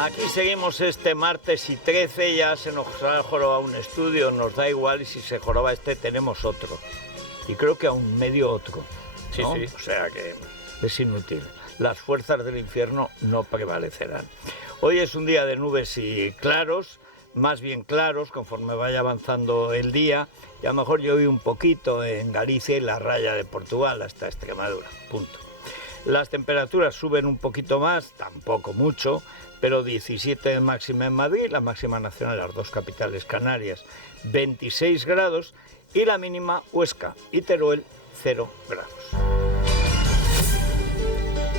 Aquí seguimos este martes y 13, ya se nos ha jorobado un estudio, nos da igual, y si se joroba este tenemos otro. Y creo que aún medio otro, ¿no? Sí, sí. O sea que es inútil. Las fuerzas del infierno no prevalecerán. Hoy es un día de nubes y claros, más bien claros, conforme vaya avanzando el día. Y a lo mejor llueve un poquito en Galicia y la raya de Portugal hasta Extremadura, punto. Las temperaturas suben un poquito más, tampoco mucho, pero 17 de máxima en Madrid, la máxima nacional en las dos capitales canarias, 26 grados, y la mínima Huesca y Teruel, 0 grados.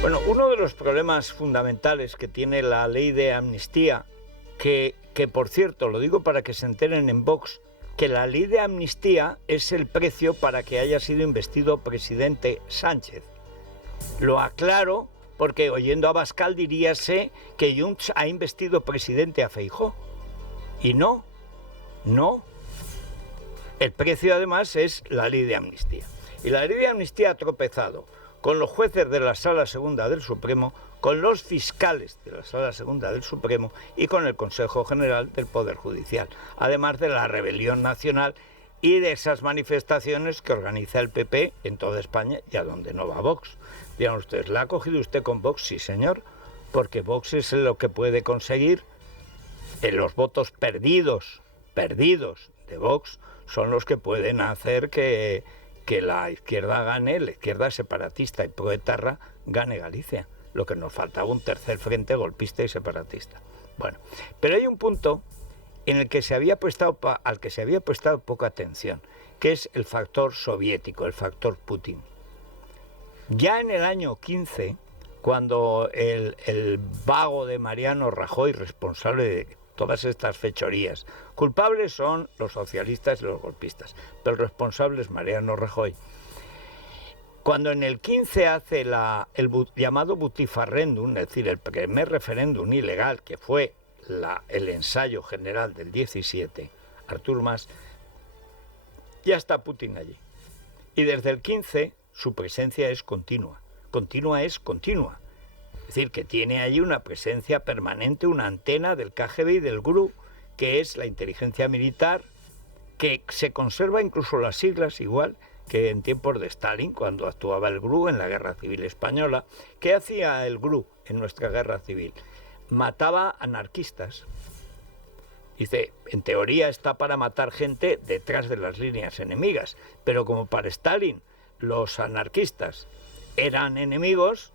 Bueno, uno de los problemas fundamentales que tiene la ley de amnistía, que por cierto, lo digo para que se enteren en Vox, que la ley de amnistía es el precio para que haya sido investido presidente Sánchez. Lo aclaro porque oyendo a Abascal diríase que Junts ha investido presidente a Feijóo. Y no. El precio además es la ley de amnistía. Y la ley de amnistía ha tropezado con los jueces de la Sala Segunda del Supremo, con los fiscales de la Sala Segunda del Supremo y con el Consejo General del Poder Judicial, además de la rebelión nacional y de esas manifestaciones que organiza el PP en toda España y a donde no va Vox. Dirán ustedes, ¿la ha cogido usted con Vox? Sí, señor, porque Vox es lo que puede conseguir. Los votos perdidos de Vox son los que pueden hacer que la izquierda gane, la izquierda separatista y proetarra gane Galicia. Lo que nos faltaba, un tercer frente golpista y separatista. Bueno, pero hay un punto en el que al que se había prestado poca atención, que es el factor soviético, el factor Putin. Ya en el año 15, cuando el vago de Mariano Rajoy, responsable de todas estas fechorías, culpables son los socialistas y los golpistas, pero el responsable es Mariano Rajoy. Cuando en el 15 hace el llamado butifarrendum, es decir, el primer referéndum ilegal, que fue el ensayo general del 17, Artur Mas, ya está Putin allí. Y desde el 15 su presencia es continua. Continua. Es decir, que tiene allí una presencia permanente, una antena del KGB y del GRU, que es la inteligencia militar, que se conserva incluso las siglas igual que en tiempos de Stalin, cuando actuaba el GRU en la Guerra Civil Española. ¿Qué hacía el GRU en nuestra Guerra Civil? Mataba anarquistas. Dice, en teoría está para matar gente detrás de las líneas enemigas, pero como para Stalin los anarquistas eran enemigos,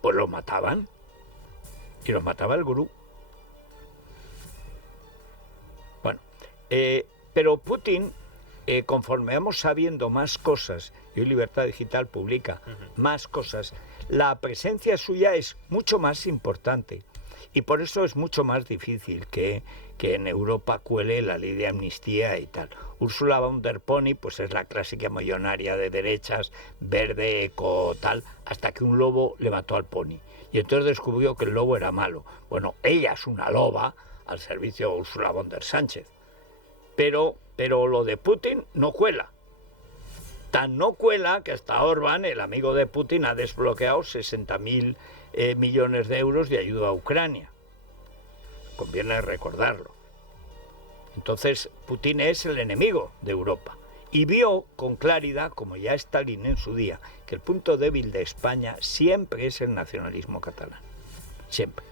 pues los mataban. Y los mataba el GRU. Bueno, pero Putin, conforme vamos sabiendo más cosas, y hoy Libertad Digital publica más cosas, la presencia suya es mucho más importante. Y por eso es mucho más difícil que en Europa cuele la ley de amnistía y tal. Ursula von der Pony pues es la clásica millonaria de derechas, verde, eco, tal, hasta que un lobo le mató al pony. Y entonces descubrió que el lobo era malo. Bueno, ella es una loba al servicio de Ursula von der Sánchez. Pero lo de Putin no cuela. Tan no cuela que hasta Orbán, el amigo de Putin, ha desbloqueado 60.000 millones de euros de ayuda a Ucrania. Conviene recordarlo. Entonces, Putin es el enemigo de Europa. Y vio con claridad, como ya Stalin en su día, que el punto débil de España siempre es el nacionalismo catalán. Siempre.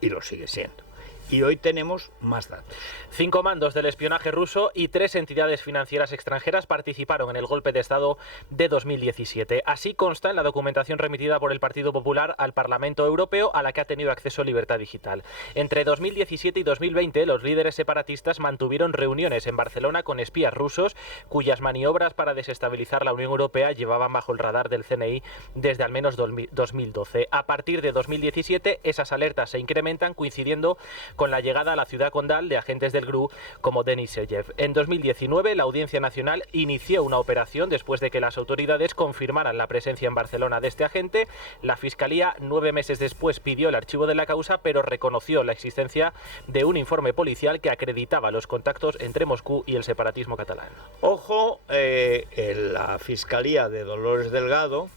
Y lo sigue siendo. Y hoy tenemos más datos. 5 mandos del espionaje ruso y 3 entidades financieras extranjeras participaron en el golpe de Estado de 2017. Así consta en la documentación remitida por el Partido Popular al Parlamento Europeo, a la que ha tenido acceso Libertad Digital. Entre 2017 y 2020, los líderes separatistas mantuvieron reuniones en Barcelona con espías rusos, cuyas maniobras para desestabilizar la Unión Europea llevaban bajo el radar del CNI desde al menos 2012. A partir de 2017, esas alertas se incrementan, coincidiendo con la llegada a la ciudad condal de agentes del GRU como Denis Seyev. En 2019, la Audiencia Nacional inició una operación después de que las autoridades confirmaran la presencia en Barcelona de este agente. La Fiscalía, 9 meses después, pidió el archivo de la causa, pero reconoció la existencia de un informe policial que acreditaba los contactos entre Moscú y el separatismo catalán. Ojo, la Fiscalía de Dolores Delgado,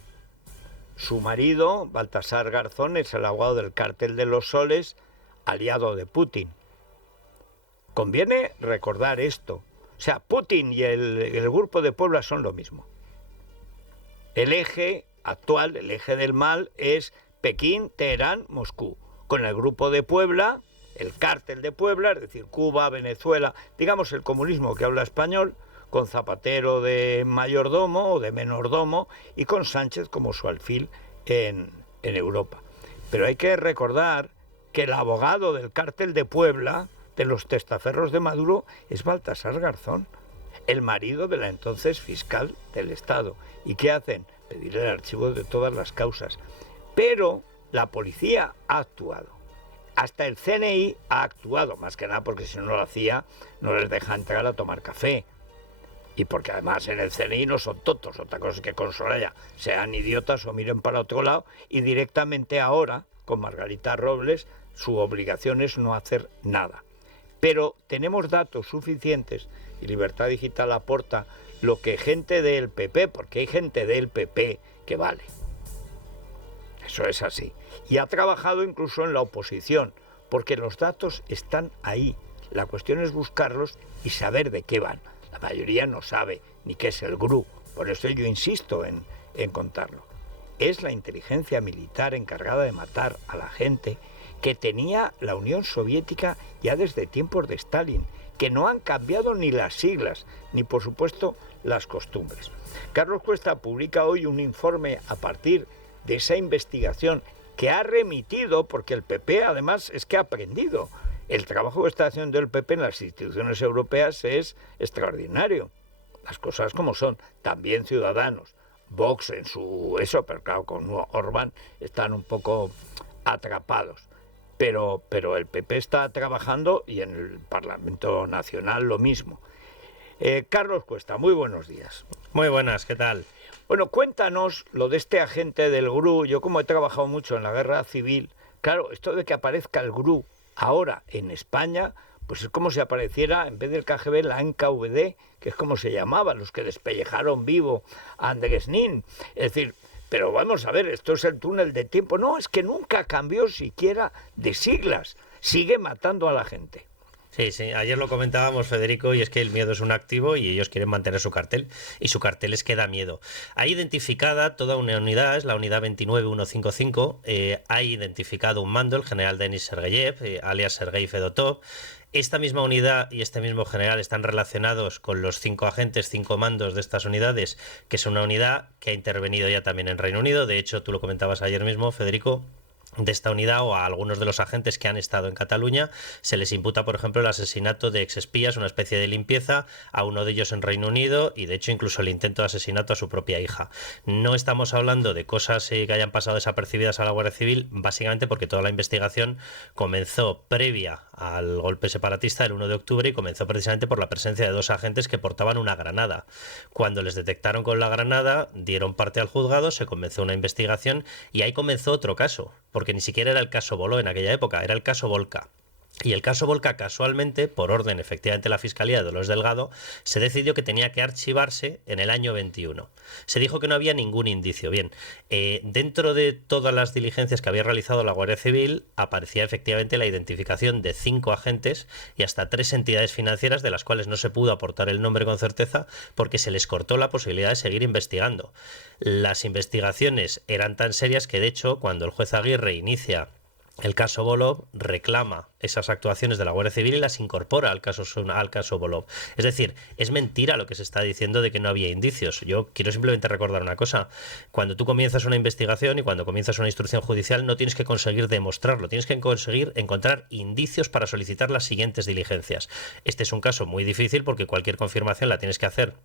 su marido, Baltasar Garzón, es el abogado del Cártel de los Soles, aliado de Putin. Conviene recordar esto. O sea, Putin y el Grupo de Puebla son lo mismo. El eje actual, el eje del mal, es Pekín, Teherán, Moscú. Con el Grupo de Puebla, el cártel de Puebla, es decir, Cuba, Venezuela, digamos el comunismo que habla español, con Zapatero de mayordomo o de menordomo y con Sánchez como su alfil en Europa. Pero hay que recordar que el abogado del cártel de Puebla, de los testaferros de Maduro, es Baltasar Garzón, el marido de la entonces fiscal del Estado. ¿Y qué hacen? Pedir el archivo de todas las causas. Pero la policía ha actuado. Hasta el CNI ha actuado, más que nada porque si no lo hacía, no les deja entrar a tomar café. Y porque además en el CNI no son tontos, otra cosa es que con Soraya sean idiotas o miren para otro lado, y directamente ahora, con Margarita Robles, su obligación es no hacer nada. Pero tenemos datos suficientes, y Libertad Digital aporta lo que gente del PP, porque hay gente del PP que vale. Eso es así. Y ha trabajado incluso en la oposición, porque los datos están ahí. La cuestión es buscarlos y saber de qué van. La mayoría no sabe ni qué es el GRU, por eso yo insisto en contarlo. Es la inteligencia militar encargada de matar a la gente que tenía la Unión Soviética ya desde tiempos de Stalin, que no han cambiado ni las siglas, ni por supuesto las costumbres. Carlos Cuesta publica hoy un informe a partir de esa investigación que ha remitido, porque el PP además es que ha aprendido. El trabajo que está haciendo el PP en las instituciones europeas es extraordinario. Las cosas como son, también Ciudadanos. Vox en su eso, pero claro, con Orbán están un poco atrapados. Pero el PP está trabajando y en el Parlamento Nacional lo mismo. Carlos Cuesta, muy buenos días. Muy buenas, ¿qué tal? Bueno, cuéntanos lo de este agente del GRU. Yo como he trabajado mucho en la guerra civil, claro, esto de que aparezca el GRU ahora en España, pues es como si apareciera, en vez del KGB, la NKVD, que es como se llamaba, los que despellejaron vivo a Andrés Nin. Es decir, pero vamos a ver, esto es el túnel de tiempo. No, es que nunca cambió siquiera de siglas. Sigue matando a la gente. Sí, ayer lo comentábamos, Federico, y es que el miedo es un activo y ellos quieren mantener su cartel, y su cartel es que da miedo. Hay identificada toda una unidad, es la unidad 29155, hay identificado un mando, el general Denis Sergeyev, alias Sergei Fedotov. Esta misma unidad y este mismo general están relacionados con los 5 agentes, 5 mandos de estas unidades, que es una unidad que ha intervenido ya también en Reino Unido. De hecho, tú lo comentabas ayer mismo, Federico, de esta unidad o a algunos de los agentes que han estado en Cataluña se les imputa, por ejemplo, el asesinato de exespías, una especie de limpieza, a uno de ellos en Reino Unido y de hecho incluso el intento de asesinato a su propia hija. No estamos hablando de cosas que hayan pasado desapercibidas a la Guardia Civil, básicamente porque toda la investigación comenzó previa al golpe separatista el 1 de octubre y comenzó precisamente por la presencia de 2 agentes que portaban una granada. Cuando les detectaron con la granada, dieron parte al juzgado, se comenzó una investigación y ahí comenzó otro caso, porque ni siquiera era el caso Boló en aquella época, era el caso Volca. Y el caso Volca, casualmente, por orden efectivamente de la Fiscalía de Dolores Delgado, se decidió que tenía que archivarse en el año 21. Se dijo que no había ningún indicio. Bien, dentro de todas las diligencias que había realizado la Guardia Civil, aparecía efectivamente la identificación de 5 agentes y hasta 3 entidades financieras de las cuales no se pudo aportar el nombre con certeza porque se les cortó la posibilidad de seguir investigando. Las investigaciones eran tan serias que, de hecho, cuando el juez Aguirre inicia el caso Volov, reclama esas actuaciones de la Guardia Civil y las incorpora al caso Volov. Es decir, es mentira lo que se está diciendo de que no había indicios. Yo quiero simplemente recordar una cosa. Cuando tú comienzas una investigación y cuando comienzas una instrucción judicial no tienes que conseguir demostrarlo, tienes que conseguir encontrar indicios para solicitar las siguientes diligencias. Este es un caso muy difícil porque cualquier confirmación la tienes que hacer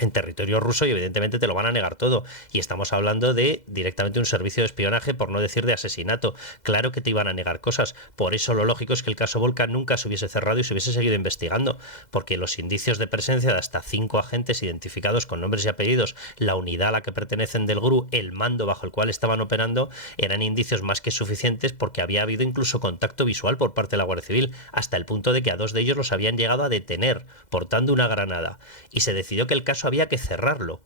en territorio ruso y evidentemente te lo van a negar todo. Y estamos hablando de directamente un servicio de espionaje, por no decir de asesinato. Claro que te iban a negar cosas. Por eso lo lógico es que el caso Volca nunca se hubiese cerrado y se hubiese seguido investigando, porque los indicios de presencia de hasta 5 agentes identificados con nombres y apellidos, la unidad a la que pertenecen del GRU, el mando bajo el cual estaban operando, eran indicios más que suficientes porque había habido incluso contacto visual por parte de la Guardia Civil, hasta el punto de que a 2 de ellos los habían llegado a detener portando una granada. Y se decidió que el caso había que cerrarlo.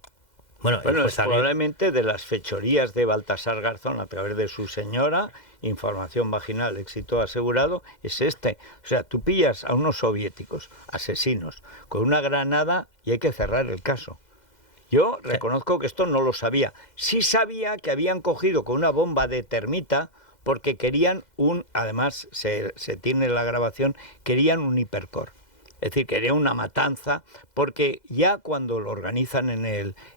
Bueno, es probablemente de las fechorías de Baltasar Garzón a través de su señora información vaginal, éxito asegurado, es este. O sea, tú pillas a unos soviéticos, asesinos, con una granada y hay que cerrar el caso. Yo reconozco que esto no lo sabía. Sí sabía que habían cogido con una bomba de termita porque querían además se tiene la grabación, querían un hipercore. Es decir, querían una matanza, porque ya cuando lo organizan en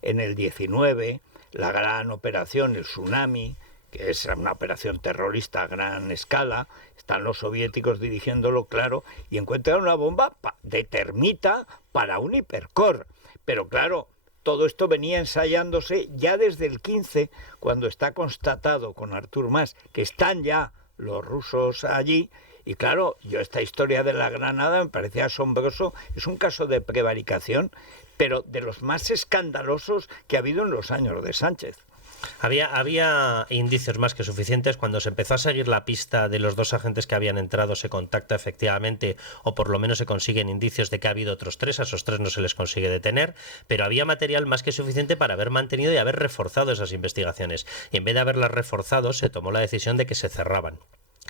el 19, la gran operación, el Tsunami, que es una operación terrorista a gran escala, están los soviéticos dirigiéndolo, claro, y encuentran una bomba de termita para un hipercore. Pero claro, todo esto venía ensayándose ya desde el 15, cuando está constatado con Artur Mas que están ya los rusos allí. Y claro, yo esta historia de la granada me parecía asombroso. Es un caso de prevaricación, pero de los más escandalosos que ha habido en los años de Sánchez. Había indicios más que suficientes. Cuando se empezó a seguir la pista de los dos agentes que habían entrado, se contacta efectivamente, o por lo menos se consiguen indicios de que ha habido otros tres. A esos tres no se les consigue detener, pero había material más que suficiente para haber mantenido y haber reforzado esas investigaciones. Y en vez de haberlas reforzado, se tomó la decisión de que se cerraban.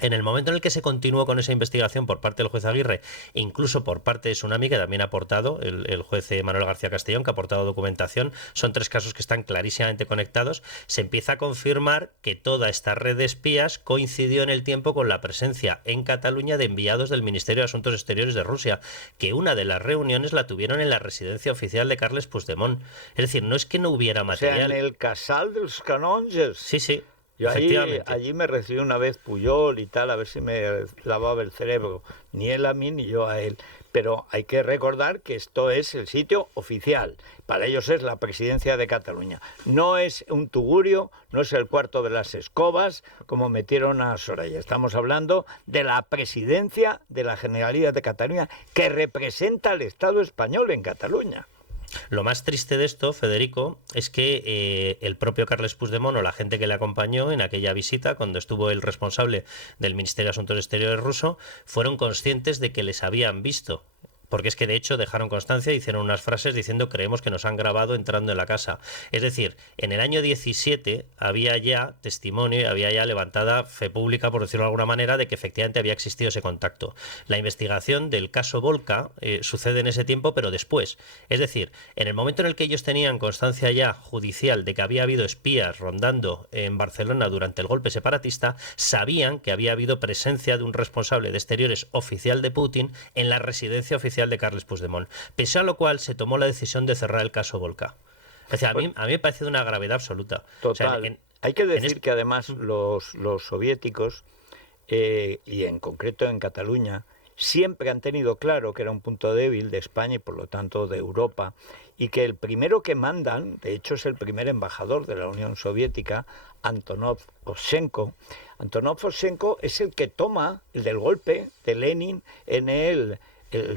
En el momento en el que se continuó con esa investigación por parte del juez Aguirre, e incluso por parte de Tsunami, que también ha aportado, el juez Manuel García Castellón, que ha aportado documentación, son tres casos que están clarísimamente conectados, se empieza a confirmar que toda esta red de espías coincidió en el tiempo con la presencia en Cataluña de enviados del Ministerio de Asuntos Exteriores de Rusia, que una de las reuniones la tuvieron en la residencia oficial de Carles Puigdemont. Es decir, no es que no hubiera material. O sea, en el Casal de los Canonges. Sí, sí. Yo allí me recibió una vez Puyol y tal, a ver si me lavaba el cerebro, ni él a mí ni yo a él. Pero hay que recordar que esto es el sitio oficial. Para ellos es la presidencia de Cataluña. No es un tugurio, no es el cuarto de las escobas, como metieron a Soraya. Estamos hablando de la presidencia de la Generalidad de Cataluña, que representa al Estado español en Cataluña. Lo más triste de esto, Federico, es que el propio Carles Puigdemont o la gente que le acompañó en aquella visita, cuando estuvo el responsable del Ministerio de Asuntos Exteriores ruso, fueron conscientes de que les habían visto. Porque es que de hecho dejaron constancia, hicieron unas frases diciendo creemos que nos han grabado entrando en la casa. Es decir, en el año 17 había ya testimonio, había ya levantada fe pública, por decirlo de alguna manera, de que efectivamente había existido ese contacto. La investigación del caso Volca sucede en ese tiempo, pero después. Es decir, en el momento en el que ellos tenían constancia ya judicial de que había habido espías rondando en Barcelona durante el golpe separatista, sabían que había habido presencia de un responsable de exteriores oficial de Putin en la residencia oficial de Carles Puigdemont, pese a lo cual se tomó la decisión de cerrar el caso Volca. O sea, a mí me parece de una gravedad absoluta. Total. O sea, hay que decir que además los soviéticos, y en concreto en Cataluña, siempre han tenido claro que era un punto débil de España y por lo tanto de Europa, y que el primero que mandan, de hecho es el primer embajador de la Unión Soviética, Antonov Ovchenko. Antonov Ovchenko es el que toma el del golpe de Lenin en el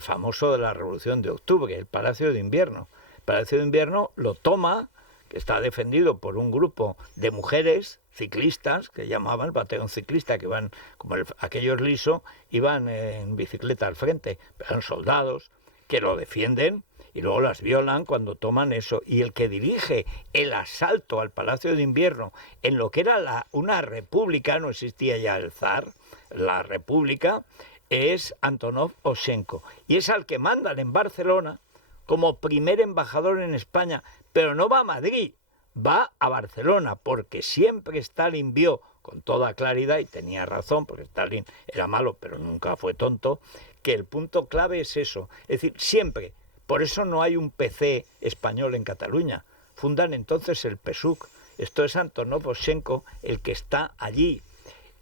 famoso de la Revolución de Octubre, el Palacio de Invierno. El Palacio de Invierno lo toma, que está defendido por un grupo de mujeres ciclistas, que llamaban batallón ciclista, que van, como aquellos lisos, iban en bicicleta al frente, pero eran soldados que lo defienden y luego las violan cuando toman eso. Y el que dirige el asalto al Palacio de Invierno en lo que era una república, no existía ya el zar, la república, es Antonov Ovchenko, y es al que mandan en Barcelona como primer embajador en España, pero no va a Madrid, va a Barcelona, porque siempre Stalin vio con toda claridad, y tenía razón, porque Stalin era malo, pero nunca fue tonto, que el punto clave es eso, es decir, siempre, por eso no hay un PC español en Cataluña, fundan entonces el PSUC, esto es Antonov Ovchenko el que está allí.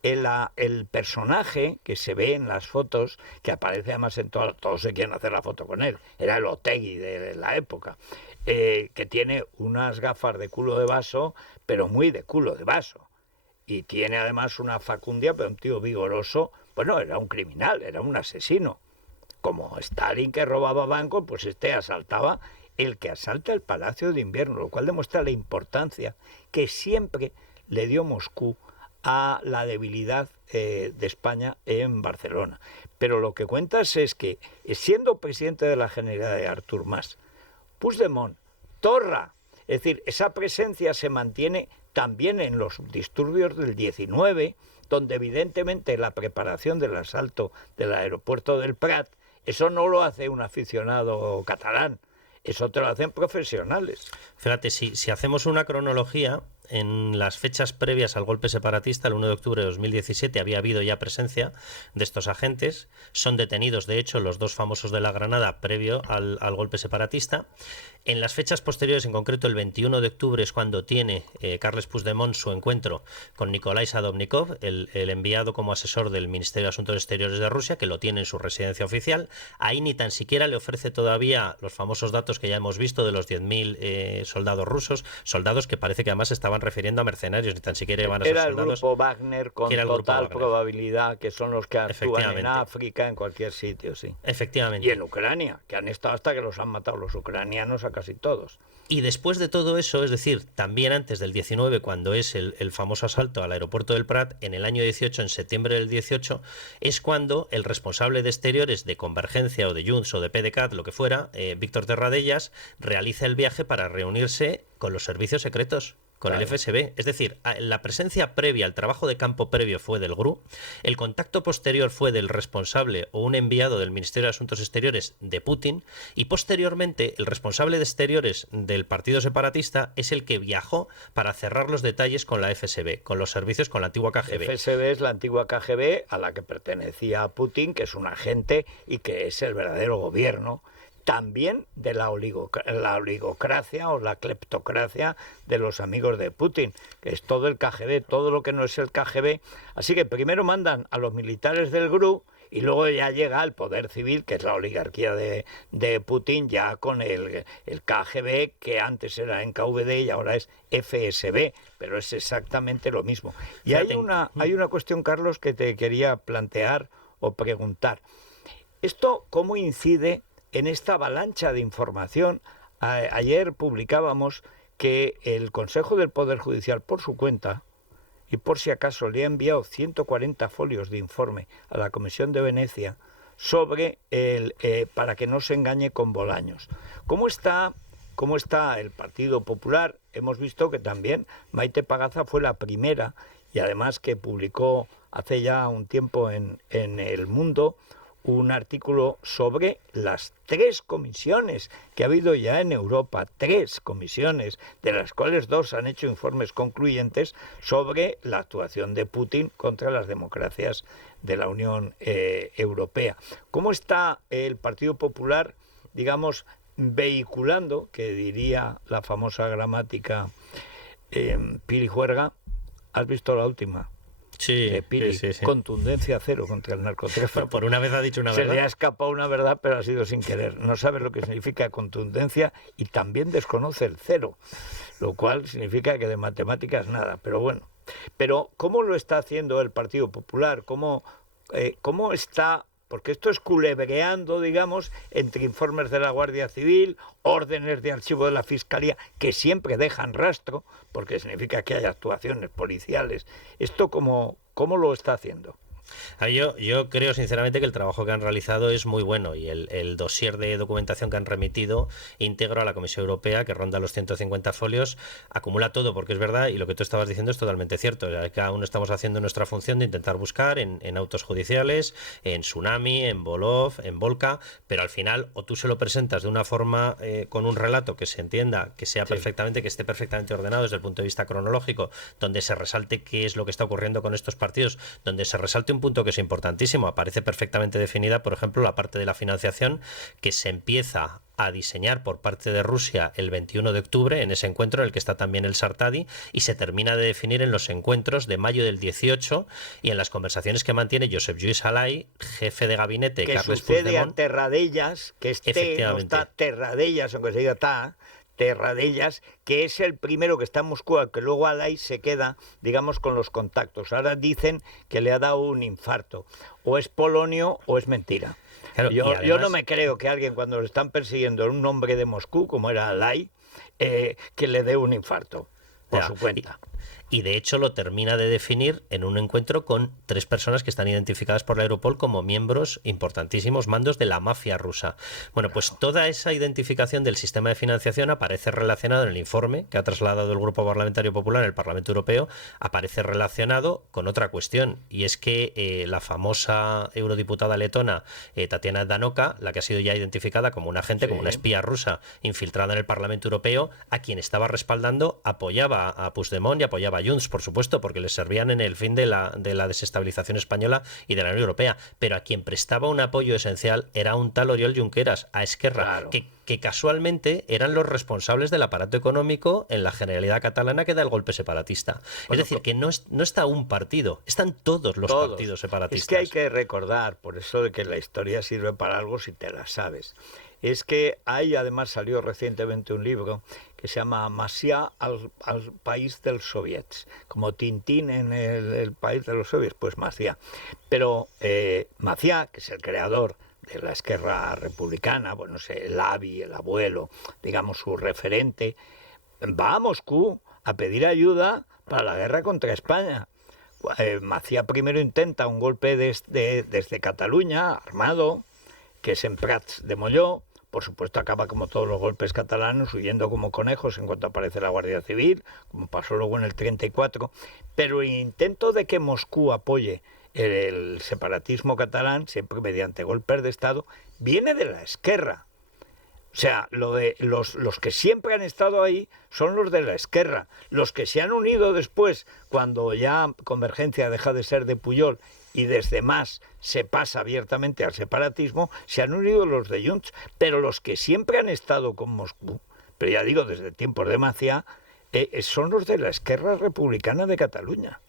El personaje que se ve en las fotos, que aparece además en todos se quieren hacer la foto con él, era el Otegi de la época, que tiene unas gafas de culo de vaso, pero muy de culo de vaso, y tiene además una facundia, pero un tío vigoroso. Bueno, era un criminal, era un asesino, como Stalin, que robaba bancos, pues este asaltaba, el que asalta el Palacio de Invierno, lo cual demuestra la importancia que siempre le dio Moscú a la debilidad de España en Barcelona. Pero lo que cuentas es que, siendo presidente de la Generalidad de Artur Mas, Puigdemont, Torra, es decir, esa presencia se mantiene también en los disturbios del 19, donde evidentemente la preparación del asalto del aeropuerto del Prat, eso no lo hace un aficionado catalán, eso te lo hacen profesionales. Fíjate, si hacemos una cronología, en las fechas previas al golpe separatista, el 1 de octubre de 2017, había habido ya presencia de estos agentes. Son detenidos, de hecho, los dos famosos de la Granada previo al golpe separatista. En las fechas posteriores, en concreto el 21 de octubre, es cuando tiene Carles Puigdemont su encuentro con Nikolai Sadovnikov, el enviado como asesor del Ministerio de Asuntos Exteriores de Rusia, que lo tiene en su residencia oficial. Ahí ni tan siquiera le ofrece todavía los famosos datos que ya hemos visto de los 10.000 soldados rusos, soldados que parece que además estaban refiriendo a mercenarios, ni tan siquiera iban a ser soldados. Era el grupo Wagner, con total probabilidad, que son los que actúan en África, en cualquier sitio, sí. Efectivamente. Y en Ucrania, que han estado hasta que los han matado los ucranianos a casi todos. Y después de todo eso, es decir, también antes del 19, cuando es el famoso asalto al aeropuerto del Prat, en el año 18, en septiembre del 18, es cuando el responsable de exteriores de Convergencia o de Junts o de PDeCAT, lo que fuera, Víctor Terradellas, realiza el viaje para reunirse con los servicios secretos, con el FSB. Es decir, la presencia previa, el trabajo de campo previo fue del GRU, el contacto posterior fue del responsable o un enviado del Ministerio de Asuntos Exteriores de Putin, y posteriormente el responsable de exteriores del Partido Separatista es el que viajó para cerrar los detalles con la FSB, con los servicios, con la antigua KGB. FSB es la antigua KGB a la que pertenecía Putin, que es un agente y que es el verdadero gobierno también de la oligocracia o la cleptocracia de los amigos de Putin, que es todo el KGB, todo lo que no es el KGB. Así que primero mandan a los militares del GRU y luego ya llega el poder civil, que es la oligarquía de Putin, ya con el KGB, que antes era NKVD y ahora es FSB, pero es exactamente lo mismo. Y hay una cuestión, Carlos, que te quería plantear o preguntar. ¿Esto cómo incide en esta avalancha de información? Ayer publicábamos que el Consejo del Poder Judicial, por su cuenta, y por si acaso le ha enviado 140 folios de informe a la Comisión de Venecia sobre para que no se engañe con Bolaños. ¿Cómo está el Partido Popular? Hemos visto que también Maite Pagaza fue la primera, y además que publicó hace ya un tiempo en El Mundo un artículo sobre las 3 comisiones que ha habido ya en Europa, 3 comisiones, de las cuales 2 han hecho informes concluyentes sobre la actuación de Putin contra las democracias de la Unión Europea. ¿Cómo está el Partido Popular, digamos, vehiculando, que diría la famosa gramática Pili Juerga? ¿Has visto la última? Sí, Pili, sí. Contundencia cero contra el narcotráfico. Bueno, por una vez ha dicho una verdad. Se le ha escapado una verdad, pero ha sido sin querer. No sabe lo que significa contundencia y también desconoce el cero, lo cual significa que de matemáticas nada. Pero bueno, ¿cómo lo está haciendo el Partido Popular? ¿Cómo está? Porque esto es culebreando, digamos, entre informes de la Guardia Civil, órdenes de archivo de la Fiscalía, que siempre dejan rastro, porque significa que hay actuaciones policiales. ¿Esto cómo lo está haciendo? Yo creo sinceramente que el trabajo que han realizado es muy bueno, y el dossier de documentación que han remitido íntegro a la Comisión Europea, que ronda los 150 folios, acumula todo, porque es verdad, y lo que tú estabas diciendo es totalmente cierto. Cada uno estamos haciendo nuestra función de intentar buscar en autos judiciales, en Tsunami, en Volov, en Volca, pero al final o tú se lo presentas de una forma con un relato que se entienda, que sea perfectamente, que esté perfectamente ordenado desde el punto de vista cronológico, donde se resalte qué es lo que está ocurriendo con estos partidos, donde se resalte un punto que es importantísimo. Aparece perfectamente definida, por ejemplo, la parte de la financiación que se empieza a diseñar por parte de Rusia el 21 de octubre, en ese encuentro en el que está también el Sartadi, y se termina de definir en los encuentros de mayo del 18 y en las conversaciones que mantiene Josep Lluís Alay, jefe de gabinete, que Carles sucede Puigdemont. A Terradellas, que no está Terradellas, aunque se diga Terradellas, que es el primero que está en Moscú, que luego Alay se queda, digamos, con los contactos. Ahora dicen que le ha dado un infarto. O es Polonio o es mentira. Claro, yo no me creo que alguien, cuando lo están persiguiendo, un hombre de Moscú, como era Alay, que le dé un infarto por su cuenta. y de hecho lo termina de definir en un encuentro con 3 personas que están identificadas por la Europol como miembros importantísimos, mandos de la mafia rusa. Bueno, pues toda esa identificación del sistema de financiación aparece relacionado en el informe que ha trasladado el Grupo Parlamentario Popular en el Parlamento Europeo, aparece relacionado con otra cuestión, y es que la famosa eurodiputada letona Tatiana Danoka, la que ha sido ya identificada como un agente, como una espía rusa infiltrada en el Parlamento Europeo, a quien estaba respaldando, apoyaba a Puigdemont y apoyaba a Junts, por supuesto, porque les servían en el fin de la desestabilización española y de la Unión Europea, pero a quien prestaba un apoyo esencial era un tal Oriol Junqueras, a Esquerra, Claro. que casualmente eran los responsables del aparato económico en la Generalidad catalana que da el golpe separatista. Bueno, es decir, que no está un partido, están todos los partidos separatistas. Es que hay que recordar, por eso de que la historia sirve para algo si te la sabes. Es que ahí además salió recientemente un libro que se llama Macià al país dels soviets, como Tintín en el país de los soviets, pues Macià. Pero Macià, que es el creador de la Esquerra Republicana, bueno, el avi, el abuelo, digamos su referente, va a Moscú a pedir ayuda para la guerra contra España. Macià primero intenta un golpe desde Cataluña, armado, que es en Prats de Molló. Por supuesto acaba como todos los golpes catalanes, huyendo como conejos en cuanto aparece la Guardia Civil, como pasó luego en el 34. Pero el intento de que Moscú apoye el separatismo catalán, siempre mediante golpes de Estado, viene de la Esquerra. O sea, los que siempre han estado ahí son los de la Esquerra. Los que se han unido después, cuando ya Convergencia deja de ser de Pujol y desde Mas se pasa abiertamente al separatismo, se han unido los de Junts. Pero los que siempre han estado con Moscú, pero ya digo, desde tiempos de Macià, son los de la Esquerra Republicana de Cataluña.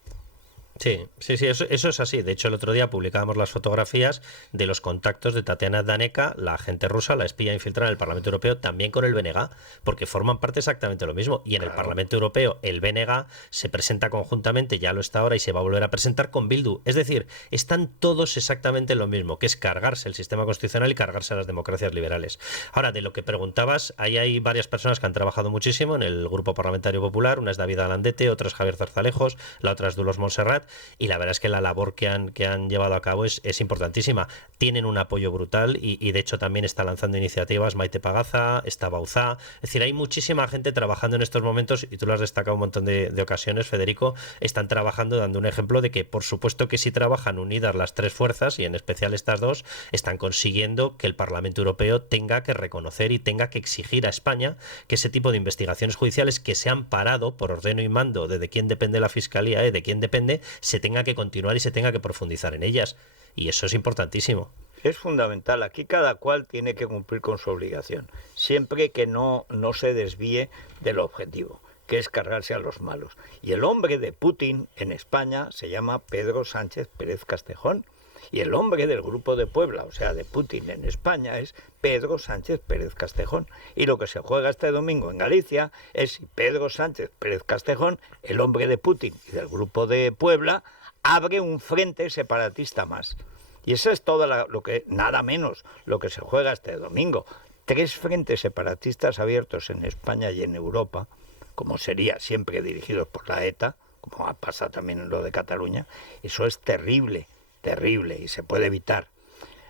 Sí, eso es así. De hecho, el otro día publicábamos las fotografías de los contactos de Tatiana Daneka, la agente rusa, la espía infiltrada en el Parlamento Europeo, también con el BNG, porque forman parte exactamente lo mismo. Y en el Parlamento Europeo, el BNG se presenta conjuntamente, ya lo está ahora y se va a volver a presentar con Bildu. Es decir, están todos exactamente lo mismo, que es cargarse el sistema constitucional y cargarse a las democracias liberales. Ahora, de lo que preguntabas, ahí hay varias personas que han trabajado muchísimo en el Grupo Parlamentario Popular. Una es David Alandete, otra es Javier Zarzalejos, la otra es Dolors Montserrat. Y la verdad es que la labor que han llevado a cabo es importantísima. Tienen un apoyo brutal y de hecho también está lanzando iniciativas Maite Pagaza, está Bauzá. Es decir, hay muchísima gente trabajando en estos momentos, y tú lo has destacado un montón de ocasiones, Federico. Están trabajando, dando un ejemplo de que por supuesto que si trabajan unidas las 3 fuerzas, y en especial estas 2, están consiguiendo que el Parlamento Europeo tenga que reconocer y tenga que exigir a España que ese tipo de investigaciones judiciales que se han parado por ordeno y mando de quién depende la Fiscalía, de quién depende, se tenga que continuar y se tenga que profundizar en ellas. Y eso es importantísimo. Es fundamental. Aquí cada cual tiene que cumplir con su obligación, siempre que no se desvíe del objetivo, que es cargarse a los malos. Y el hombre de Putin en España se llama Pedro Sánchez Pérez Castejón. Y el hombre del Grupo de Puebla, o sea, de Putin en España, es Pedro Sánchez Pérez Castejón. Y lo que se juega este domingo en Galicia es si Pedro Sánchez Pérez Castejón, el hombre de Putin y del Grupo de Puebla, abre un frente separatista más. Y eso es todo nada menos lo que se juega este domingo. 3 frentes separatistas abiertos en España y en Europa, como sería siempre dirigidos por la ETA, como pasa también en lo de Cataluña. Eso es terrible, terrible, y se puede evitar.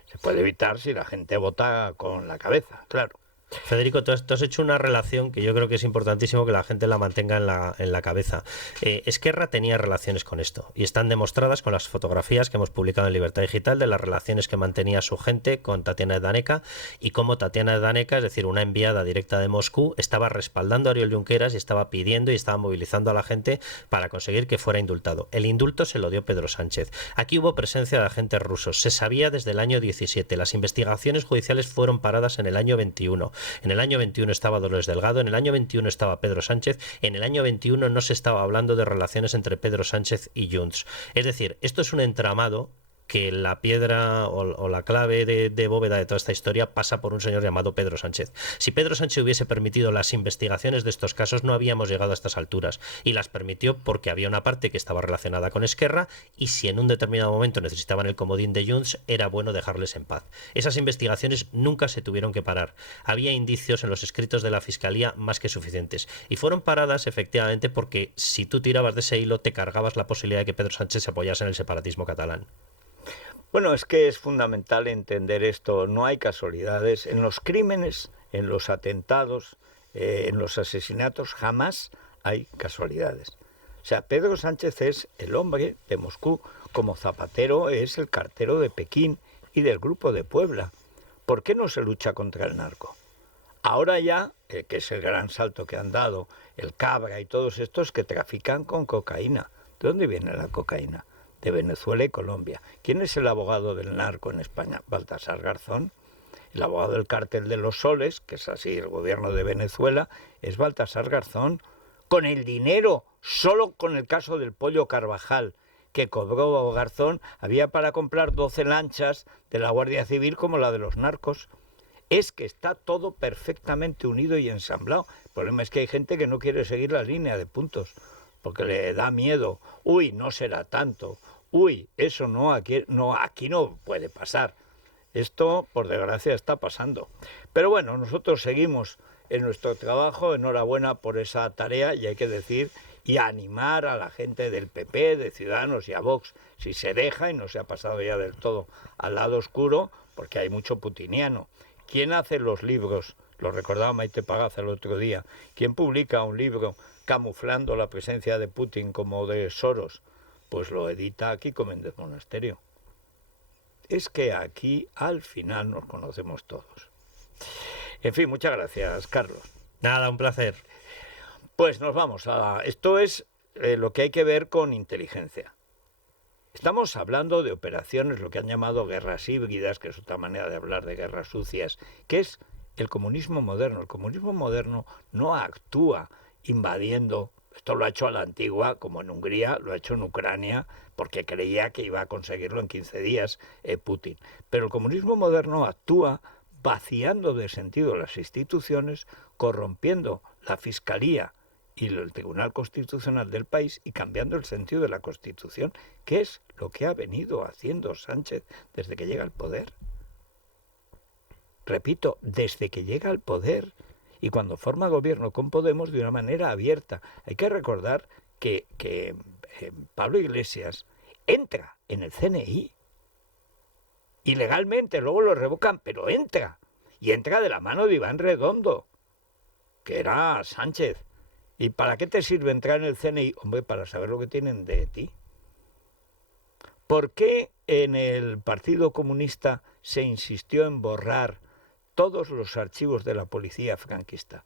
Se puede evitar si la gente vota con la cabeza, claro. Federico, tú has hecho una relación que yo creo que es importantísimo que la gente la mantenga en la cabeza. Esquerra tenía relaciones con esto y están demostradas con las fotografías que hemos publicado en Libertad Digital de las relaciones que mantenía su gente con Tatiana Daneka, y cómo Tatiana Daneka, es decir, una enviada directa de Moscú, estaba respaldando a Oriol Junqueras y estaba pidiendo y estaba movilizando a la gente para conseguir que fuera indultado. El indulto se lo dio Pedro Sánchez. Aquí hubo presencia de agentes rusos. Se sabía desde el año 17. Las investigaciones judiciales fueron paradas en el año 21. En el año 21 estaba Dolores Delgado, en el año 21 estaba Pedro Sánchez, en el año 21 no se estaba hablando de relaciones entre Pedro Sánchez y Junts. Es decir, esto es un entramado que la piedra o la clave de bóveda de toda esta historia pasa por un señor llamado Pedro Sánchez. Si Pedro Sánchez hubiese permitido las investigaciones de estos casos, no habíamos llegado a estas alturas, y las permitió porque había una parte que estaba relacionada con Esquerra, y si en un determinado momento necesitaban el comodín de Junts, era bueno dejarles en paz. Esas investigaciones nunca se tuvieron que parar. Había indicios en los escritos de la Fiscalía más que suficientes, y fueron paradas efectivamente porque si tú tirabas de ese hilo te cargabas la posibilidad de que Pedro Sánchez se apoyase en el separatismo catalán. Bueno, es que es fundamental entender esto. No hay casualidades. En los crímenes, en los atentados, en los asesinatos, jamás hay casualidades. O sea, Pedro Sánchez es el hombre de Moscú, como Zapatero es el cartero de Pekín y del Grupo de Puebla. ¿Por qué no se lucha contra el narco? Ahora ya, que es el gran salto que han dado, el Cabra y todos estos que trafican con cocaína. ¿De dónde viene la cocaína? De Venezuela y Colombia. ¿Quién es el abogado del narco en España? Baltasar Garzón. El abogado del cártel de los soles, que es así el gobierno de Venezuela, es Baltasar Garzón. Con el dinero, solo con el caso del Pollo Carvajal, que cobró Garzón, había para comprar 12 lanchas de la Guardia Civil como la de los narcos. Es que está todo perfectamente unido y ensamblado. El problema es que hay gente que no quiere seguir la línea de puntos, porque le da miedo. Uy, no será tanto. Uy, eso no, aquí no puede pasar. Esto, por desgracia, está pasando. Pero bueno, nosotros seguimos en nuestro trabajo. Enhorabuena por esa tarea, y hay que decir y animar a la gente del PP, de Ciudadanos y a Vox, si se deja y no se ha pasado ya del todo al lado oscuro, porque hay mucho putiniano. ¿Quién hace los libros? Lo recordaba Maite Pagaza el otro día. ¿Quién publica un libro camuflando la presencia de Putin como de Soros? Pues lo edita Kiko Méndez Monasterio. Es que aquí al final nos conocemos todos. En fin, muchas gracias, Carlos. Nada, un placer. Pues nos vamos a... Esto es lo que hay que ver con inteligencia. Estamos hablando de operaciones, lo que han llamado guerras híbridas, que es otra manera de hablar de guerras sucias, que es el comunismo moderno. El comunismo moderno no actúa invadiendo. Esto lo ha hecho a la antigua, como en Hungría, lo ha hecho en Ucrania, porque creía que iba a conseguirlo en 15 días Putin. Pero el comunismo moderno actúa vaciando de sentido las instituciones, corrompiendo la Fiscalía y el Tribunal Constitucional del país y cambiando el sentido de la Constitución, que es lo que ha venido haciendo Sánchez desde que llega al poder. Repito, desde que llega al poder y cuando forma gobierno con Podemos de una manera abierta. Hay que recordar que Pablo Iglesias entra en el CNI. Ilegalmente, luego lo revocan, pero entra. Y entra de la mano de Iván Redondo, que era Sánchez. ¿Y para qué te sirve entrar en el CNI? Hombre, para saber lo que tienen de ti. ¿Por qué en el Partido Comunista se insistió en borrar todos los archivos de la policía franquista?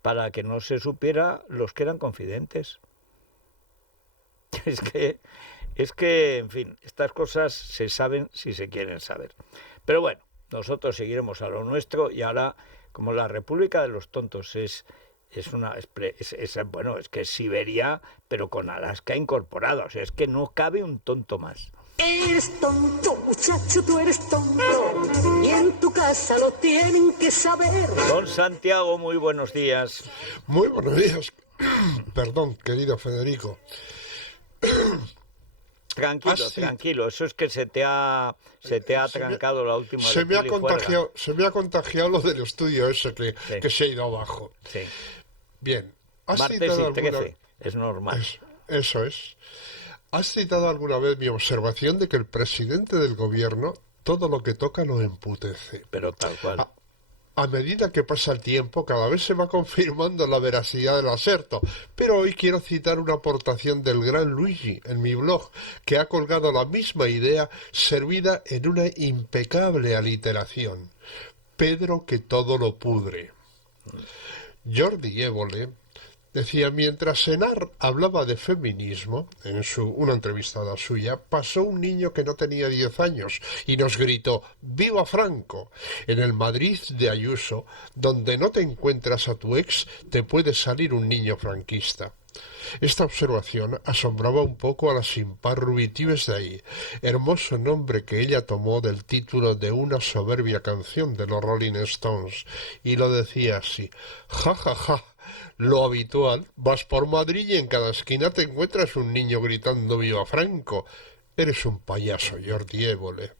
Para que no se supiera los que eran confidentes. Es que, en fin, estas cosas se saben si se quieren saber. Pero bueno, nosotros seguiremos a lo nuestro, y ahora, como la República de los Tontos es que es Siberia, pero con Alaska incorporada. O sea, es que no cabe un tonto más. Eres tonto, muchacho, tú eres tonto, y en tu casa lo tienen que saber. Don Santiago, muy buenos días. Muy buenos días. Perdón, querido Federico. Tranquilo, eso es que se te ha trancado la última. Se me ha contagiado lo del estudio ese que se ha ido abajo. Sí. Bien. Martes y 13, es normal. Eso es. ¿Has citado alguna vez mi observación de que el presidente del gobierno todo lo que toca lo emputece? Pero tal cual. A medida que pasa el tiempo, cada vez se va confirmando la veracidad del aserto. Pero hoy quiero citar una aportación del gran Luigi en mi blog, que ha colgado la misma idea servida en una impecable aliteración. Pedro que todo lo pudre. Jordi Évole decía, mientras Senar hablaba de feminismo, en una entrevistada suya, pasó un niño que no tenía 10 años y nos gritó, ¡Viva Franco! En el Madrid de Ayuso, donde no te encuentras a tu ex, te puede salir un niño franquista. Esta observación asombraba un poco a la sin par Rubitibes de ahí, hermoso nombre que ella tomó del título de una soberbia canción de los Rolling Stones, y lo decía así: ja, ja, ja. Lo habitual, vas por Madrid y en cada esquina te encuentras un niño gritando «Viva Franco». Eres un payaso, Jordi Évole.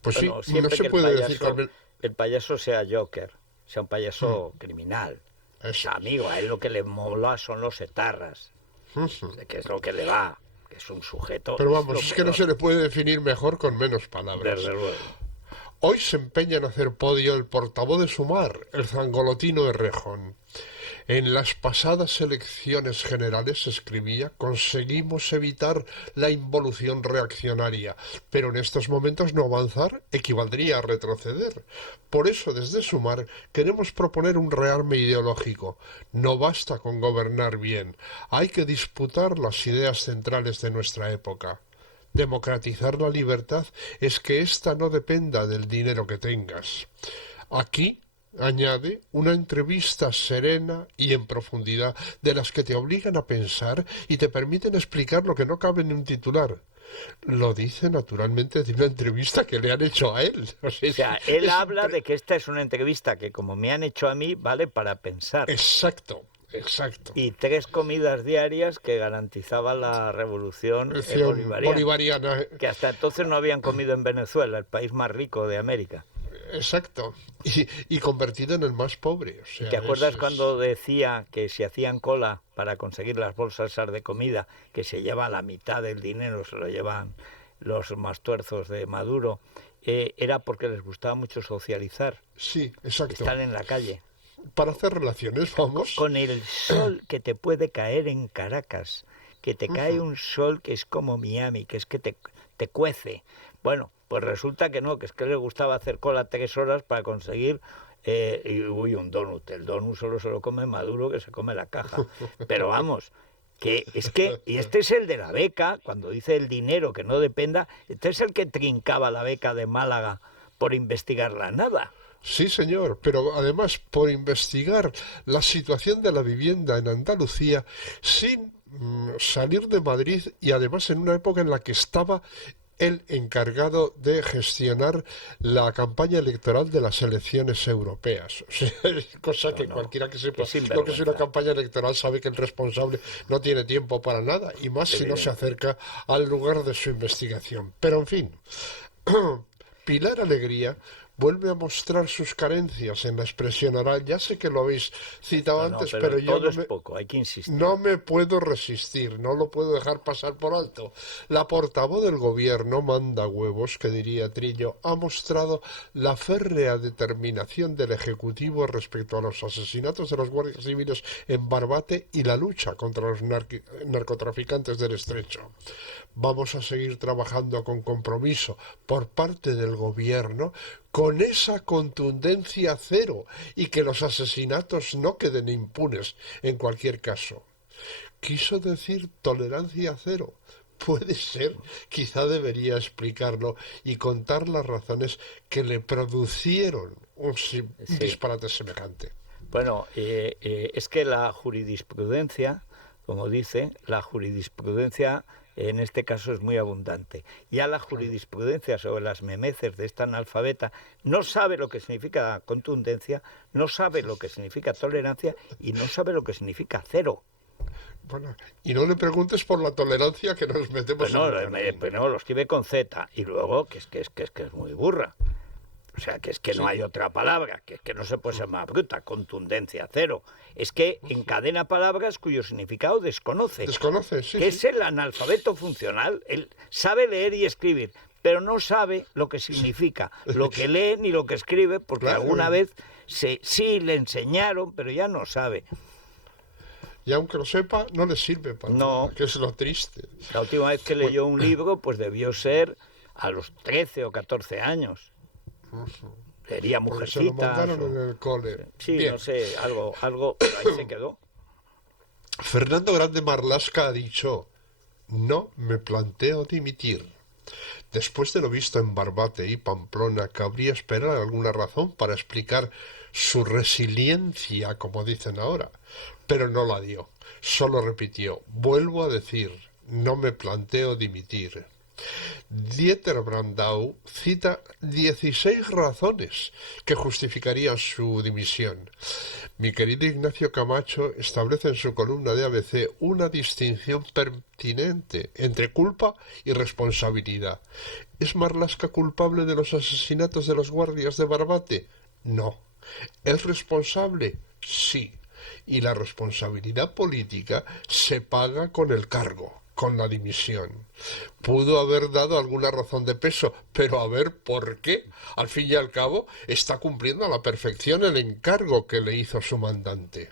Pues Bueno, sí, no se puede decir que el payaso sea Joker, sea un payaso criminal. Eso. Amigo, a él lo que le mola son los etarras, que es lo que le va, que es un sujeto. Pero vamos, lo es que no peor, se le puede definir mejor con menos palabras. desde luego. Hoy se empeña en hacer podio el portavoz de Sumar, el zangolotino de Rejón. En las pasadas elecciones generales, escribía, conseguimos evitar la involución reaccionaria, pero en estos momentos no avanzar equivaldría a retroceder. Por eso, desde Sumar, queremos proponer un rearme ideológico. No basta con gobernar bien, hay que disputar las ideas centrales de nuestra época. Democratizar la libertad es que ésta no dependa del dinero que tengas. Aquí, añade, una entrevista serena y en profundidad, de las que te obligan a pensar y te permiten explicar lo que no cabe en un titular. Lo dice naturalmente de una entrevista que le han hecho a él. O sea, él habla de que esta es una entrevista que, como me han hecho a mí, vale para pensar. Exacto. Exacto. Y 3 comidas diarias que garantizaba la revolución bolivariana, que hasta entonces no habían comido en Venezuela, el país más rico de América. Exacto. Y convertido en el más pobre. O sea, ¿Te acuerdas cuando decía que si hacían cola para conseguir las bolsas esas de comida, que se lleva la mitad del dinero, se lo llevan los mastuerzos de Maduro, era porque les gustaba mucho socializar? Sí, exacto. Estar en la calle. Para hacer relaciones, vamos. Con el sol que te puede caer en Caracas, que te cae un sol que es como Miami, que es que te cuece. Bueno, pues resulta que no, que es que les gustaba hacer cola 3 horas para conseguir un donut. El donut solo se lo come Maduro, que se come la caja. Pero vamos, que es que, y este es el de la beca, cuando dice el dinero que no dependa, este es el que trincaba la beca de Málaga por investigar la nada. Sí, señor, pero además por investigar la situación de la vivienda en Andalucía sin salir de Madrid, y además en una época en la que estaba el encargado de gestionar la campaña electoral de las elecciones europeas. O sea, cosa que cualquiera que sepa lo que es una campaña electoral sabe que el responsable no tiene tiempo para nada, y más si no se acerca al lugar de su investigación. Pero en fin, Pilar Alegría vuelve a mostrar sus carencias en la expresión oral. Ya sé que lo habéis citado antes, pero yo todo es poco, hay que insistir. No me puedo resistir, no lo puedo dejar pasar por alto. La portavoz del gobierno, manda huevos, que diría Trillo, ha mostrado la férrea determinación del Ejecutivo respecto a los asesinatos de los guardias civiles en Barbate y la lucha contra los narcotraficantes del Estrecho. Vamos a seguir trabajando con compromiso por parte del gobierno, con esa contundencia cero, y que los asesinatos no queden impunes en cualquier caso. Quiso decir tolerancia cero. Puede ser, quizá debería explicarlo y contar las razones que le producieron un disparate semejante. Bueno, es que la jurisprudencia, como dice, la jurisprudencia en este caso es muy abundante. Ya la jurisprudencia sobre las memeces de esta analfabeta no sabe lo que significa contundencia, no sabe lo que significa tolerancia y no sabe lo que significa cero. Bueno, y no le preguntes por la tolerancia que nos metemos pues no, lo escribe con Z, y luego que es muy burra. O sea, que es que no hay otra palabra, que es que no se puede ser más bruta, contundencia cero. Es que encadena palabras cuyo significado desconoce. Desconoce, sí. Que es el analfabeto funcional. Él sabe leer y escribir, pero no sabe lo que significa lo que lee ni lo que escribe, porque alguna vez sí le enseñaron, pero ya no sabe. Y aunque lo sepa, no le sirve para nada, que es lo triste. La última vez que leyó un libro, pues debió ser a los 13 o 14 años. Leería Mujercitas. Se lo mandaron en el cole. Sí, bien. No sé, algo, pero ahí se quedó. Fernando Grande Marlaska ha dicho: no me planteo dimitir. Después de lo visto en Barbate y Pamplona, cabría esperar alguna razón para explicar su resiliencia, como dicen ahora, pero no la dio. Solo repitió: vuelvo a decir, no me planteo dimitir. Dieter Brandau cita 16 razones que justificarían su dimisión. Mi querido Ignacio Camacho establece en su columna de ABC una distinción pertinente entre culpa y responsabilidad. ¿Es Marlaska culpable de los asesinatos de los guardias de Barbate? No. ¿Es responsable? Sí. Y la responsabilidad política se paga con el cargo, con la dimisión. Pudo haber dado alguna razón de peso, pero a ver por qué. Al fin y al cabo, está cumpliendo a la perfección el encargo que le hizo su mandante.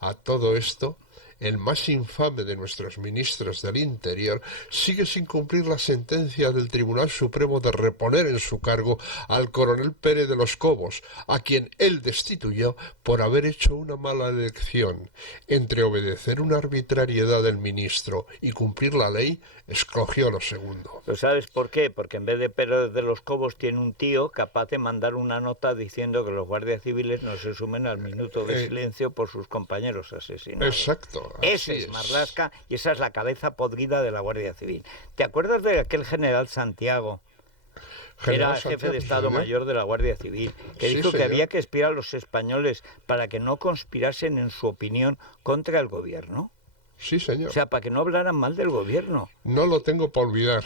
A todo esto, el más infame de nuestros ministros del Interior sigue sin cumplir la sentencia del Tribunal Supremo de reponer en su cargo al coronel Pérez de los Cobos, a quien él destituyó por haber hecho una mala elección. Entre obedecer una arbitrariedad del ministro y cumplir la ley, escogió lo segundo. ¿Pero sabes por qué? Porque en vez de Pérez de los Cobos tiene un tío capaz de mandar una nota diciendo que los guardias civiles no se sumen al minuto de silencio por sus compañeros asesinados. Exacto. Ese es Marlaska y esa es la cabeza podrida de la Guardia Civil. ¿Te acuerdas de aquel general Santiago? Era jefe de Estado Mayor de la Guardia Civil, que dijo que había que espiar a los españoles para que no conspirasen, en su opinión, contra el gobierno. Sí, señor. O sea, para que no hablaran mal del gobierno. No lo tengo para olvidar.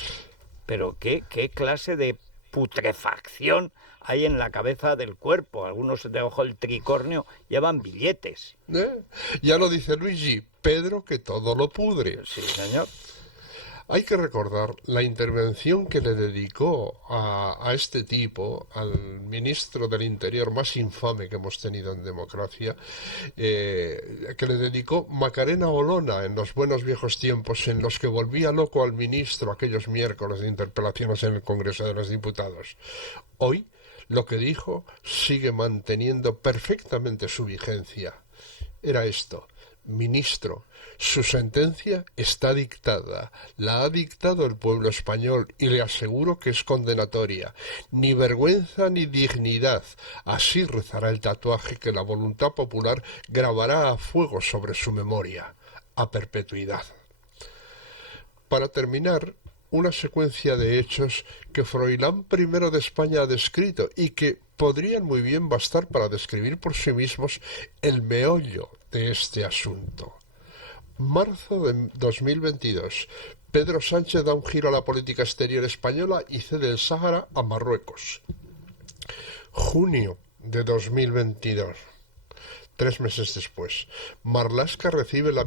Pero qué clase de putrefacción hay en la cabeza del cuerpo. Algunos debajo del tricornio llevan billetes. Ya lo dice Luigi, Pedro que todo lo pudre. Sí, señor. Hay que recordar la intervención que le dedicó a este tipo, al ministro del Interior más infame que hemos tenido en democracia, que le dedicó Macarena Olona en los buenos viejos tiempos en los que volvía loco al ministro aquellos miércoles de interpelaciones en el Congreso de los Diputados. Hoy, lo que dijo sigue manteniendo perfectamente su vigencia. Era esto: ministro, su sentencia está dictada, la ha dictado el pueblo español y le aseguro que es condenatoria. Ni vergüenza ni dignidad, así rezará el tatuaje que la voluntad popular grabará a fuego sobre su memoria, a perpetuidad. Para terminar, una secuencia de hechos que Froilán I de España ha descrito y que podrían muy bien bastar para describir por sí mismos el meollo de este asunto. Marzo de 2022. Pedro Sánchez da un giro a la política exterior española y cede el Sáhara a Marruecos. Junio de 2022. 3 meses después, Marlaska recibe la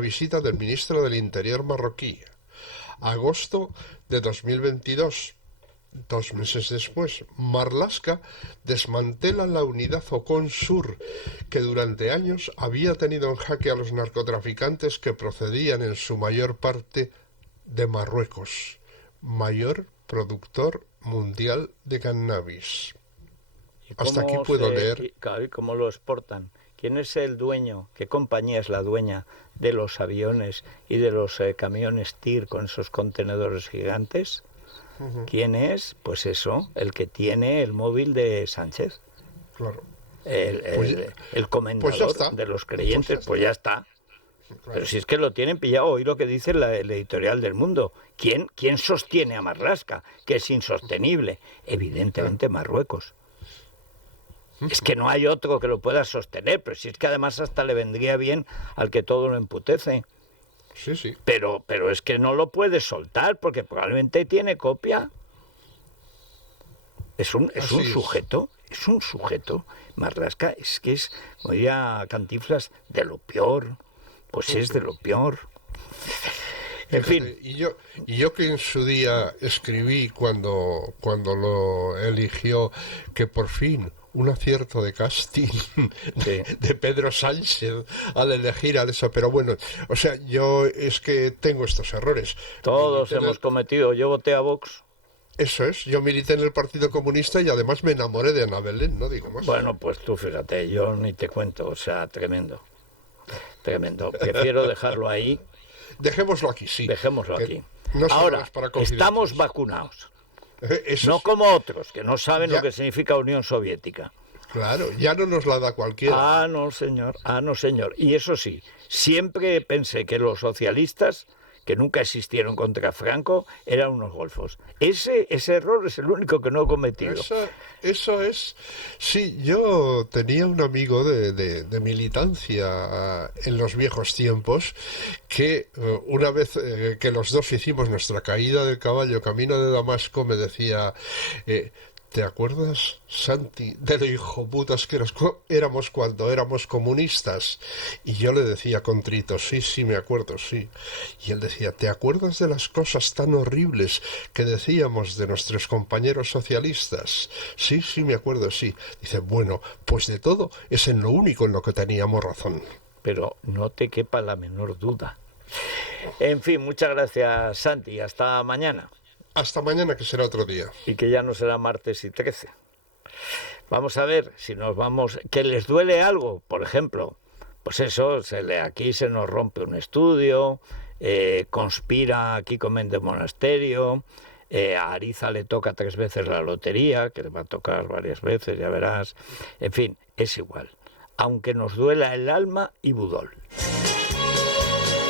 visita del ministro del Interior marroquí. Agosto de 2022. 2 meses después, Marlaska desmantela la unidad Ocon Sur, que durante años había tenido en jaque a los narcotraficantes que procedían en su mayor parte de Marruecos, mayor productor mundial de cannabis. Hasta aquí puedo leer. ¿Y cómo lo exportan? ¿Quién es el dueño? ¿Qué compañía es la dueña de los aviones y de los camiones TIR con esos contenedores gigantes? ¿Quién es? Pues eso, el que tiene el móvil de Sánchez. Claro. El comendador de los creyentes, pues ya está. Claro. Pero si es que lo tienen pillado, oí lo que dice el editorial del Mundo. ¿Quién sostiene a Marlaska? Que es insostenible. Evidentemente Marruecos. Es que no hay otro que lo pueda sostener, pero si es que además hasta le vendría bien al que todo lo emputece. Sí. Pero es que no lo puede soltar porque probablemente tiene copia. Es un sujeto, Marlaska, es que es, como diría Cantinflas, de lo peor. Pues es de lo peor. En fin. Y yo que en su día escribí cuando lo eligió, que por fin un acierto de casting de Pedro Sánchez al elegir a eso, pero bueno, o sea, yo es que tengo estos errores. Todos hemos cometido. Yo voté a Vox. Eso es, yo milité en el Partido Comunista y además me enamoré de Ana Belén, no digo más. Bueno, pues tú fíjate, yo ni te cuento, o sea, tremendo. Prefiero dejarlo ahí. Dejémoslo aquí, sí. Dejémoslo aquí. No ahora, para estamos vacunados. No como otros, que no saben lo que significa Unión Soviética. Claro, ya no nos la da cualquiera. Ah, no, señor. Ah, no, señor. Y eso sí, siempre pensé que los socialistas, que nunca existieron contra Franco, eran unos golfos. Ese error es el único que no he cometido. Eso es... Sí, yo tenía un amigo de militancia en los viejos tiempos que una vez que los dos hicimos nuestra caída del caballo camino de Damasco me decía... ¿te acuerdas, Santi, de lo hijoputas que éramos cuando éramos comunistas? Y yo le decía contrito, sí, me acuerdo, sí. Y él decía, ¿te acuerdas de las cosas tan horribles que decíamos de nuestros compañeros socialistas? Sí, me acuerdo, sí. Dice, bueno, pues de todo es en lo único en lo que teníamos razón. Pero no te quepa la menor duda. En fin, muchas gracias, Santi. Hasta mañana. Hasta mañana, que será otro día. Y que ya no será martes y 13. Vamos a ver si nos vamos... ¿Que les duele algo? Por ejemplo, pues eso, aquí se nos rompe un estudio, conspira aquí con Méndez Monasterio, a Ariza le toca 3 veces la lotería, que le va a tocar varias veces, ya verás. En fin, es igual. Aunque nos duela el alma y Budol.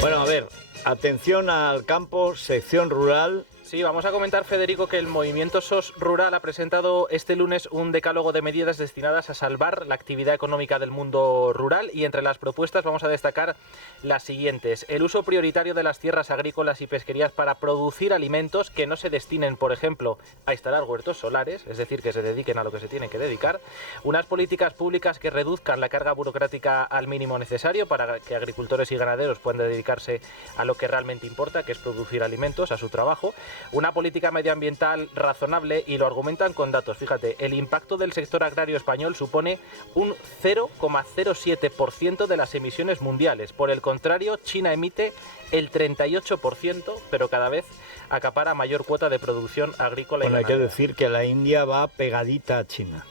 Bueno, a ver, atención al campo, sección rural. Sí, vamos a comentar, Federico, que el Movimiento SOS Rural ha presentado este lunes un decálogo de medidas destinadas a salvar la actividad económica del mundo rural, y entre las propuestas vamos a destacar las siguientes: el uso prioritario de las tierras agrícolas y pesquerías para producir alimentos que no se destinen, por ejemplo, a instalar huertos solares, es decir, que se dediquen a lo que se tienen que dedicar, unas políticas públicas que reduzcan la carga burocrática al mínimo necesario para que agricultores y ganaderos puedan dedicarse a lo que realmente importa, que es producir alimentos, a su trabajo, una política medioambiental razonable, y lo argumentan con datos. Fíjate, el impacto del sector agrario español supone un 0,07% de las emisiones mundiales. Por el contrario, China emite el 38%, pero cada vez acapara mayor cuota de producción agrícola. Bueno, y ganadera. hay que decir que la India va pegadita a China.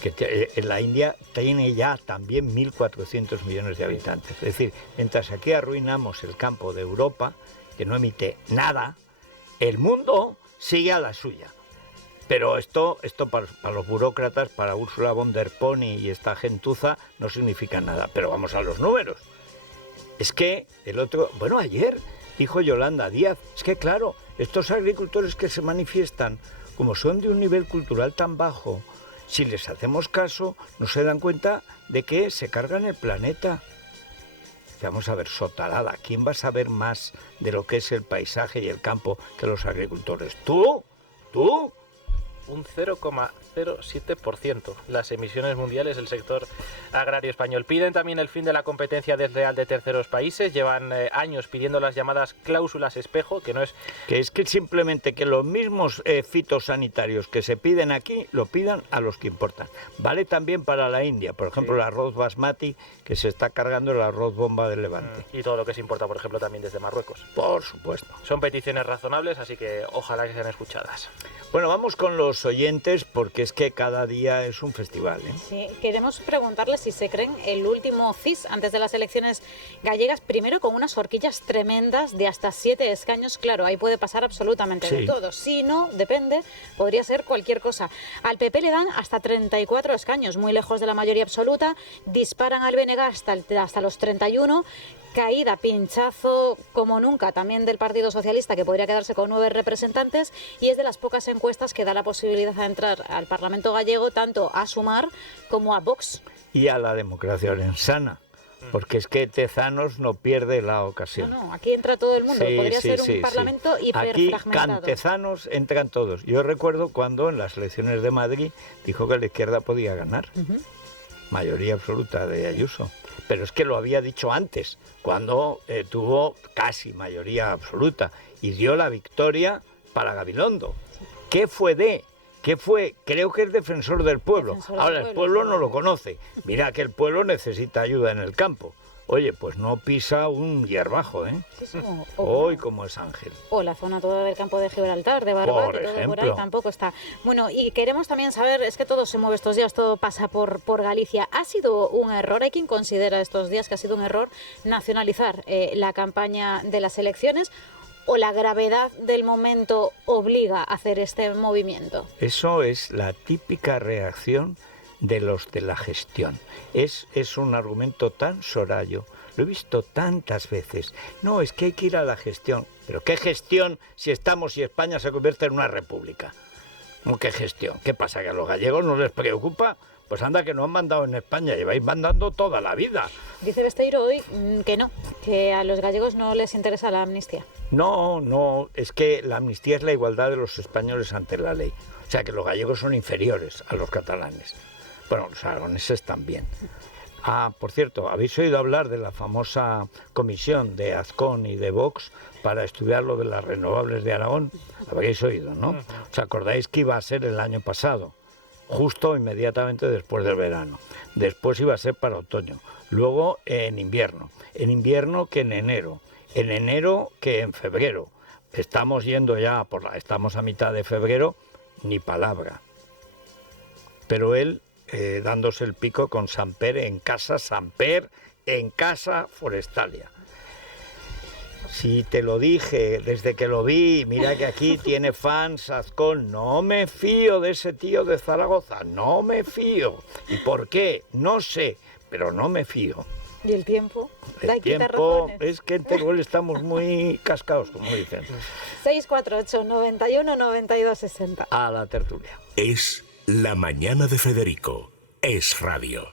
Que la India tiene ya también 1.400 millones de habitantes. Es decir, mientras aquí arruinamos el campo de Europa, que no emite nada, el mundo sigue a la suya. Pero esto para los burócratas, para Ursula von der Pony y esta gentuza, no significa nada. Pero vamos a los números. Es que ayer dijo Yolanda Díaz, es que claro, estos agricultores que se manifiestan, como son de un nivel cultural tan bajo, si les hacemos caso, no se dan cuenta de que se cargan el planeta. Vamos a ver, sotarada, ¿quién va a saber más de lo que es el paisaje y el campo que los agricultores? ¿Tú? Un 0,07% las emisiones mundiales del sector agrario español. Piden también el fin de la competencia desleal de terceros países. Llevan años pidiendo las llamadas cláusulas espejo, que no es... Que es que simplemente que los mismos fitosanitarios que se piden aquí, lo pidan a los que importan. Vale también para la India, por ejemplo, el arroz basmati, que se está cargando el arroz bomba del Levante. Y todo lo que se importa, por ejemplo, también desde Marruecos. Por supuesto. Son peticiones razonables, así que ojalá que sean escuchadas. Bueno, vamos con los oyentes, porque es que cada día es un festival, ¿eh? Sí, queremos preguntarles si se creen el último CIS antes de las elecciones gallegas, primero con unas horquillas tremendas de hasta 7 escaños. Claro, ahí puede pasar absolutamente de todo. Si no, depende, podría ser cualquier cosa. Al PP le dan hasta 34 escaños, muy lejos de la mayoría absoluta. Disparan al BNG hasta los 31. Caída, pinchazo como nunca también del Partido Socialista, que podría quedarse con 9 representantes, y es de las pocas encuestas que da la posibilidad de entrar al Parlamento gallego tanto a Sumar como a Vox. Y a la democracia orensana, porque es que Tezanos no pierde la ocasión. No, aquí entra todo el mundo, podría ser un parlamento hiperfragmentado. Aquí cantezanos entran todos. Yo recuerdo cuando en las elecciones de Madrid dijo que la izquierda podía ganar. Mayoría absoluta de Ayuso. Pero es que lo había dicho antes, cuando tuvo casi mayoría absoluta y dio la victoria para Gabilondo. ¿Qué fue? Creo que es defensor del pueblo. Ahora, el pueblo no lo conoce. Mira que el pueblo necesita ayuda en el campo. Oye, pues no pisa un hierbajo, ¿eh? Sí, hoy como es Ángel. O la zona toda del campo de Gibraltar, de Barbate, todo por ahí tampoco está. Bueno, y queremos también saber, es que todo se mueve estos días, todo pasa por Galicia. ¿Ha sido un error? ¿Hay quien considera estos días que ha sido un error nacionalizar la campaña de las elecciones? ¿O la gravedad del momento obliga a hacer este movimiento? Eso es la típica reacción de los de la gestión. Es un argumento tan sorallo, lo he visto tantas veces. No, es que hay que ir a la gestión. ¿Pero qué gestión si España se convierte en una república? ¿Cómo qué gestión? ¿Qué pasa? ¿Que a los gallegos no les preocupa? Pues anda, que no han mandado en España, lleváis mandando toda la vida. Dice Besteiro hoy que no, que a los gallegos no les interesa la amnistía. No, es que la amnistía es la igualdad de los españoles ante la ley. O sea, que los gallegos son inferiores a los catalanes. Bueno, los aragoneses también. Ah, por cierto, ¿habéis oído hablar de la famosa comisión de Azcón y de Vox para estudiar lo de las renovables de Aragón? Habéis oído, ¿no? ¿Os acordáis que iba a ser el año pasado? Justo inmediatamente después del verano. Después iba a ser para otoño. Luego en invierno. En invierno que en enero. En enero que en febrero. Estamos yendo ya, estamos a mitad de febrero, ni palabra. Pero él dándose el pico con Samper en casa Forestalia. Si te lo dije desde que lo vi, mira que aquí tiene fans Azcón, no me fío de ese tío de Zaragoza, no me fío. ¿Y por qué? No sé, pero no me fío. ¿Y el tiempo? El tiempo es que en Teruel estamos muy cascados, como dicen. 648 91 92 60. A la tertulia. Es La Mañana de Federico. Es radio.